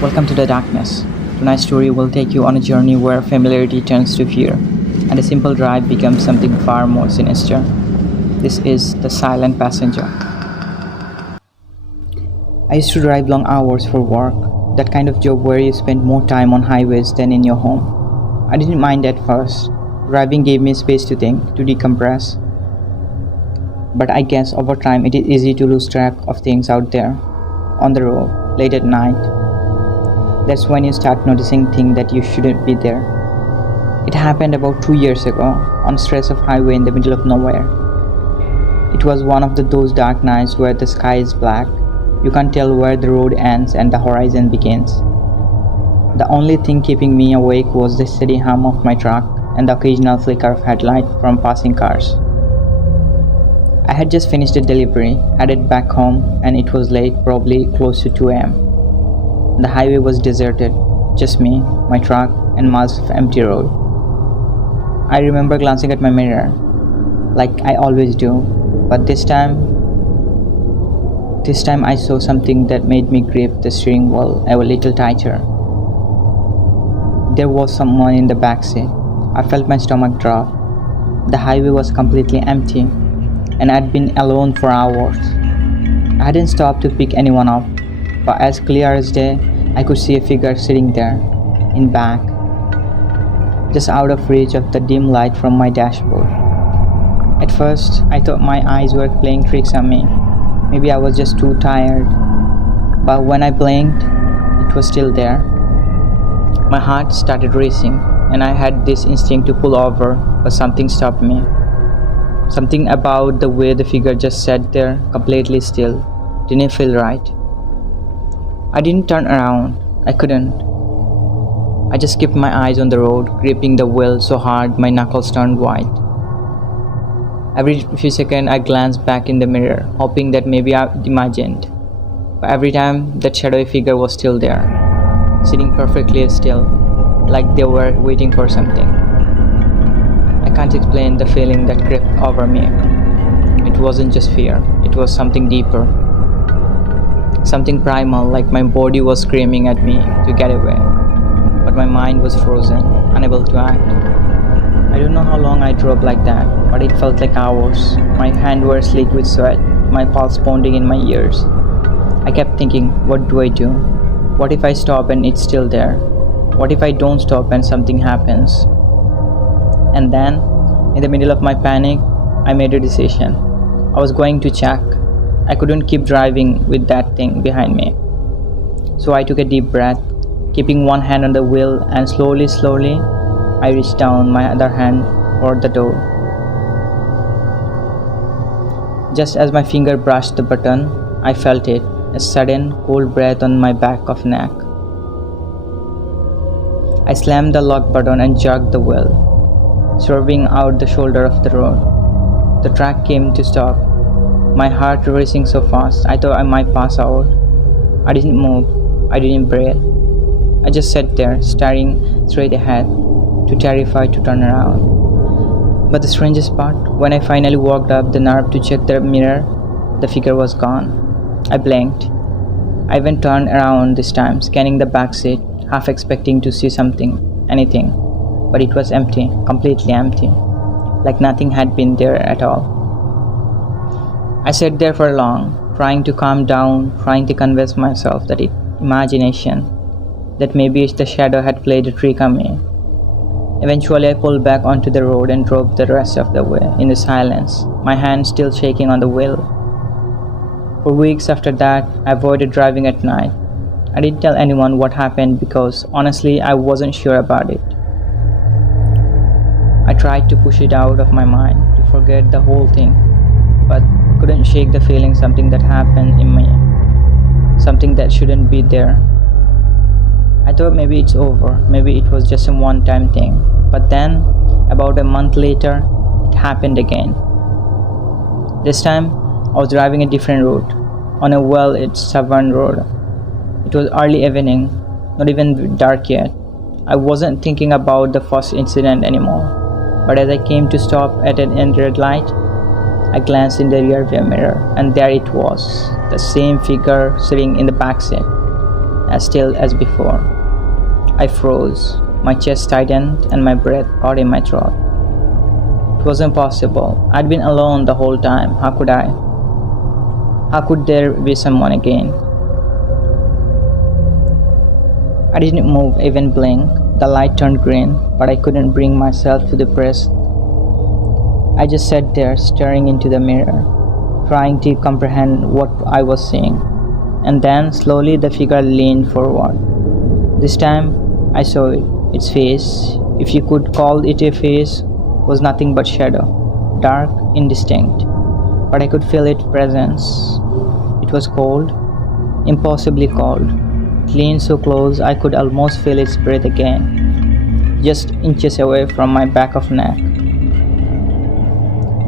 Welcome to the darkness. Tonight's story will take you on a journey where familiarity turns to fear, and a simple drive becomes something far more sinister. This is The Silent Passenger. I used to drive long hours for work, that kind of job where you spend more time on highways than in your home. I didn't mind at first. Driving gave me space to think, to decompress. But I guess over time it is easy to lose track of things out there, on the road, late at night. That's when you start noticing things that you shouldn't be there. It happened about 2 years ago, on a stretch of highway in the middle of nowhere. It was one of those dark nights where the sky is black. You can't tell where the road ends and the horizon begins. The only thing keeping me awake was the steady hum of my truck and the occasional flicker of headlight from passing cars. I had just finished a delivery, headed back home, and it was late, probably close to 2 a.m. The highway was deserted, just me, my truck, and miles of empty road. I remember glancing at my mirror, like I always do, but this time I saw something that made me grip the steering wheel a little tighter. There was someone in the back seat. I felt my stomach drop. The highway was completely empty, and I'd been alone for hours. I hadn't stopped to pick anyone up, but as clear as day, I could see a figure sitting there, in back, just out of reach of the dim light from my dashboard. At first, I thought my eyes were playing tricks on me. Maybe I was just too tired. But when I blinked, it was still there. My heart started racing, and I had this instinct to pull over, but something stopped me. Something about the way the figure just sat there, completely still, didn't feel right. I didn't turn around. I couldn't. I just kept my eyes on the road, gripping the wheel so hard my knuckles turned white. Every few seconds I glanced back in the mirror, hoping that maybe I imagined. But every time, that shadowy figure was still there, sitting perfectly still, like they were waiting for something. I can't explain the feeling that crept over me. It wasn't just fear, it was something deeper. Something primal, like my body was screaming at me to get away. But my mind was frozen, unable to act. I don't know how long I drove like that, but it felt like hours. My hands were slick with sweat, my pulse pounding in my ears. I kept thinking, what do I do? What if I stop and it's still there? What if I don't stop and something happens? And then, in the middle of my panic, I made a decision. I was going to check. I couldn't keep driving with that thing behind me. So I took a deep breath, keeping one hand on the wheel, and slowly, I reached down my other hand for the door. Just as my finger brushed the button, I felt it, a sudden cold breath on my back of neck. I slammed the lock button and jerked the wheel, swerving out the shoulder of the road. The truck came to stop, my heart racing so fast I thought I might pass out. I didn't move, I didn't breathe. I just sat there, staring straight ahead, too terrified to turn around. But the strangest part, when I finally walked up the nerve to check the mirror, the figure was gone. I blinked. I even turned around this time, scanning the back seat, half expecting to see anything. But it was empty, completely empty, like nothing had been there at all. I sat there for long, trying to calm down, trying to convince myself that imagination, that maybe the shadow had played a trick on me. Eventually, I pulled back onto the road and drove the rest of the way in the silence, my hands still shaking on the wheel. For weeks after that, I avoided driving at night. I didn't tell anyone what happened because, honestly, I wasn't sure about it. I tried to push it out of my mind, to forget the whole thing, but couldn't shake the feeling something that happened in me, something that shouldn't be there. I thought maybe it's over, maybe it was just a one-time thing. But then, about a month later, it happened again. This time, I was driving a different route, on a well-traveled road. It was early evening, not even dark yet. I wasn't thinking about the first incident anymore. But as I came to stop at an red light, I glanced in the rearview mirror, and there it was, the same figure sitting in the back seat. as still as before. I froze, my chest tightened, and my breath caught in my throat. It was impossible. I'd been alone the whole time. How could I? How could there be someone again? I didn't move, even blink. The light turned green, but I couldn't bring myself to press. I just sat there, staring into the mirror, trying to comprehend what I was seeing. And then, slowly, the figure leaned forward. This time, I saw it. Its face, if you could call it a face, was nothing but shadow, dark, indistinct. But I could feel its presence. It was cold, impossibly cold. It leaned so close I could almost feel its breath again, just inches away from my back of neck.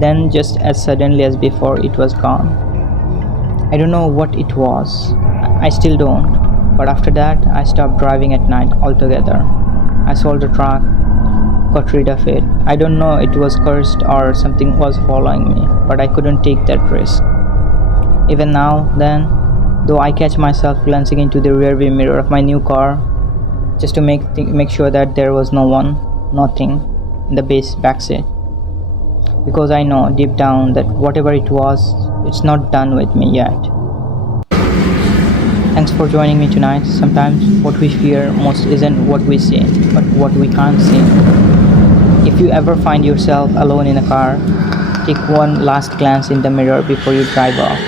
Then, just as suddenly as before, it was gone. I don't know what it was. I still don't. But after that, I stopped driving at night altogether. I sold the truck, got rid of it. I don't know, it was cursed or something was following me, but I couldn't take that risk. Even now, then, though I catch myself glancing into the rearview mirror of my new car, just to make sure that there was no one, nothing, in the backseat. Because I know deep down that whatever it was, it's not done with me yet. Thanks for joining me tonight. Sometimes what we fear most isn't what we see, but what we can't see. If you ever find yourself alone in a car, take one last glance in the mirror before you drive off.